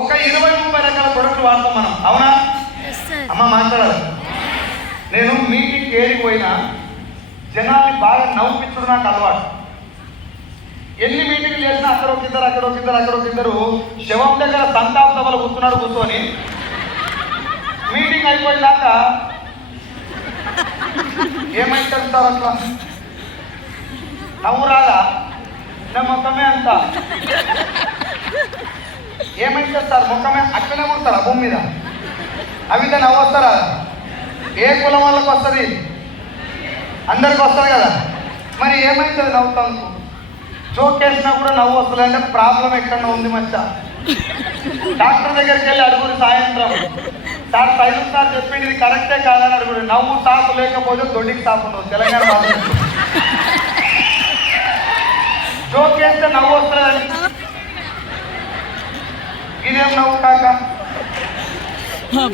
ఒక ఇరవై ముప్పై రకాల ప్రొడక్ట్లు వాడతాం మనం. అవునా? అమ్మ మాట్లాడాలి. నేను మీటింగ్కి ఏడికి పోయినా జనాల్ని బాగా నవ్వుపించడం నాకు అలవాటు. ఎన్ని మీటింగ్లు చేసినా అక్కడ ఒక ఇద్దరు అక్కడ ఒక ఇద్దరు అక్కడ ఒక ఇద్దరు శవం దగ్గర సంతాప సభలు కూర్చున్నాడు కూర్చొని. మీటింగ్ అయిపోయినాక ఏమైతుంది సార్ అట్లా? నవ్వు రాదా? నా ముఖమే అంత. ఏమైతుంది సార్? ముఖమే అట్లనే కుడతారా? భూమి మీద? అవి నవ్వు వస్తారా? ఏ కులం వాళ్ళకి వస్తుంది? అందరికి వస్తుంది కదా? మరి ఏమైతుంది నవ్వుతాను జోక్ వేసినా కూడా నవ్వు వస్తుంది అంటే ప్రాబ్లం ఎక్కడ ఉంది మధ్య డాక్టర్ దగ్గరికి వెళ్ళి అడుగురు సాయంత్రం. సార్ ఐదు సార్ చెప్పింది ఇది కరెక్టే కాదని అడుగురు. నవ్వు తాపు లేకపోతే దొడ్డికి తాపు ఉండదు. తెలంగాణ జోక్ వేస్తే నవ్వు వస్తుందని ఇదేం నవ్వు కాక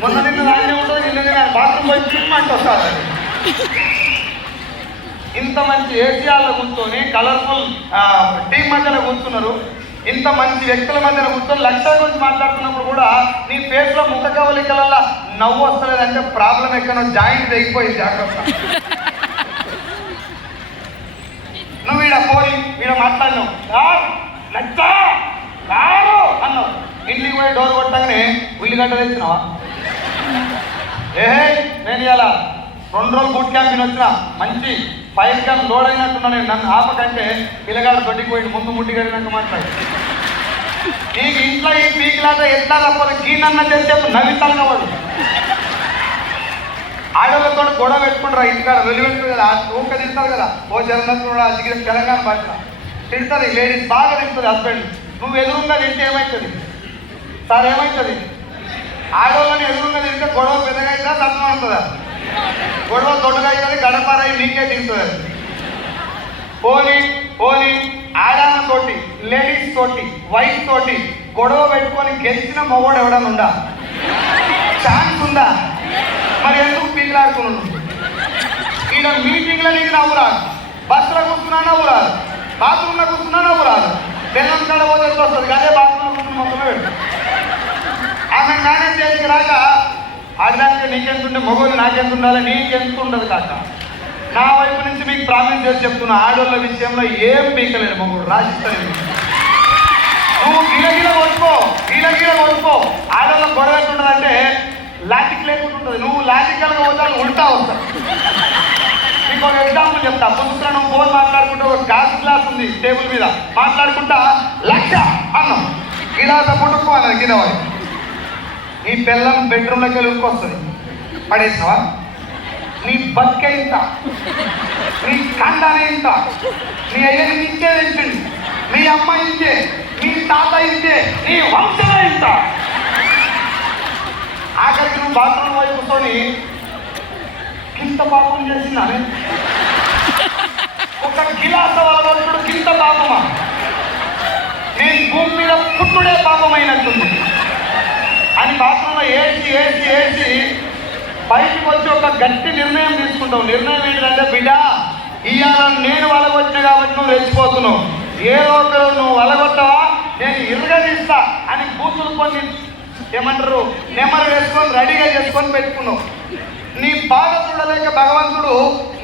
మొన్న నిన్న దాన్ని ఉంటుంది నిన్న నిన్న బాత్రూమ్ పోయి అంటే ఇంత మంచి ఏసియాలో కూర్చొని కలర్ఫుల్ టీం మధ్యలో కూర్చున్నారు. ఇంత మంచి వ్యక్తుల మధ్యన కూర్చొని లక్ష్యాల గురించి మాట్లాడుతున్నప్పుడు కూడా నీ ఫేస్ ముఖ కవలికలల్లా నవ్వు వస్తలేదంటే ప్రాబ్లం ఎక్కడో జాయింట్ తెగిపోయింది జాగ్రత్త. నువ్వు ఈడ పోయి ఈడ మాట్లాడినావు. సార్ అన్నావు. ఇంటికి పోయి డోర్ కొట్టగానే ఉల్లిగడ్డ తెచ్చినావా? ఏ నేను ఇలా రెండు రోజులు బూట్ క్యాంప్ వచ్చిన. మంచి ఫైర్ గన్ లోడ్ అయినట్టున్నా నేను నన్ను ఆపకంటే పిల్లగాడు దొడ్డికి పోయి ముందు ముట్టి కడినాక మాట్లాడు. నీకు ఇంట్లో ఈ పీకిలాట ఎట్లా తప్పదు? కీనన్న చేస్తే నవ్వితాను వాడు. ఆడవాళ్ళతో గొడవ పెట్టుకుంటారు? ఇంటికాడ వెలువెట్టు కదా. ఊక తింటారు కదా. ఓ జగన్నాథ్ అదిగిన తెలంగాణ భాష తింటుంది. లేడీస్ బాగా తింటుంది హస్బెండ్. నువ్వు ఎదురుగా తింటే ఏమవుతుంది సార్ ఏమవుతుంది ఆడవాళ్ళని ఎదురుగా తింటే అవుతుందా గొడవ దొడ్డుగా అవుతుంది గడపారాయి నీకే తింటుంది అది. పోనీ ఆడాన తోటి లేడీస్ తోటి వైఫ్ తోటి గొడవ పెట్టుకొని గెలిచిన మొగోడు ఎవడన్నా ఉందా? ఛాన్స్ ఉందా? మరి ఎందుకు పీకిలాడుకున్నాను ఈయన మీటింగ్లో నీకు నవ్వు రాదు బస్సులో కూర్చున్నా నవ్వు రాదు బాత్రూంలో కూర్చున్నా నవ్వు రాదు బెల్లం కాడ పోతే వస్తుంది? అదే బాత్రూంలో కూర్చుని మొక్కలు పెట్టు ఆమె మేనేజ్ చేసి రాక ఆడదానికి నీకెంతుంటే మగవాళ్ళు మొగోలు నాకెంత ఉండాలి? నీకెంత ఉండదు కాక. నా వైపు నుంచి మీకు ప్రామిస్ చేసి చెప్తున్నా ఆడోళ్ళ విషయంలో ఏం పీకలేదు మొగోడు రాసిస్తాను నువ్వు గిలగిల కొట్టుకో గిలగిల కొట్టుకో. ఆడోళ్ళ గొడవ ఎట్లుంటుందంటే లాజిక్ లేకుండా ఉంటుంది. నువ్వు లాజికల్గా పోతాను ఉల్టా వస్తావు నీకు ఒక ఎగ్జాంపుల్ చెప్తా. పుస్తకం నువ్వు ఫోన్ మాట్లాడుకుంటే ఒక గ్లాస్ గ్లాస్ ఉంది టేబుల్ మీద. మాట్లాడుకుంటా లక్ష అన్నం. గిలాస పుట్టుకో అన్నది కింద నీ పిల్లం బెడ్రూమ్లోకి వెళ్ళి ఉరుకొస్తుంది. పడేసావా? నీ బతికే ఇంత. నీ కండానే ఇంత. నీ అయ్యని ఇంకే తెచ్చండి నీ అమ్మ ఇంతే. నీ తాత ఇంతే. నీ వంశమే ఇంత. ఆఖరికి నువ్వు బాత్రూమ్ వైపుతోని కింద పాపం చేసినానే ఒక గిలాస వలవచ్చుడు కింద పాపమా? నేను భూమి మీద పుట్టుడే పాపమైనట్టుంది. అని బాత్రూంలో ఏసి ఏసి ఏసి పైకి వచ్చి ఒక గట్టి నిర్ణయం తీసుకుంటావు. నిర్ణయం ఏంటంటే బిడ్డ ఇవాళ నేను వలగొచ్చిన కాబట్టి నువ్వు రెచ్చిపోతున్నావు. ఏదో ఒక రోజు నువ్వు వలగొట్టావా? నేను ఇరగదీస్తా అని కూతురు కొన్ని ఏమంటారు నెమరు వేసుకొని రెడీగా చేసుకొని పెట్టుకున్నావు. నీ బాధ చూడలేక భగవంతుడు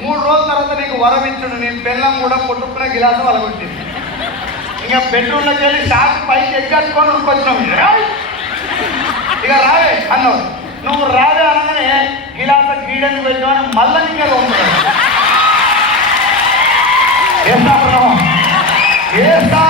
మూడు రోజుల తర్వాత నీకు వరమించుడు నీ బెల్లం కూడా పుట్టుకున్న గిలాసం వలగొట్టింది. ఇంకా బెడ్రూమ్లోకి వెళ్ళి షాప్ పైకి ఎక్కట్టుకొని ఉరుకొచ్చినావు. ఇక రావే అన్నావు నువ్వు రావే అనగానే గిలాస గీడెందుకు పెట్టామని మళ్ళీ నీకే ఉంటాడు ఏ స్థాపన ఏ స్థాపన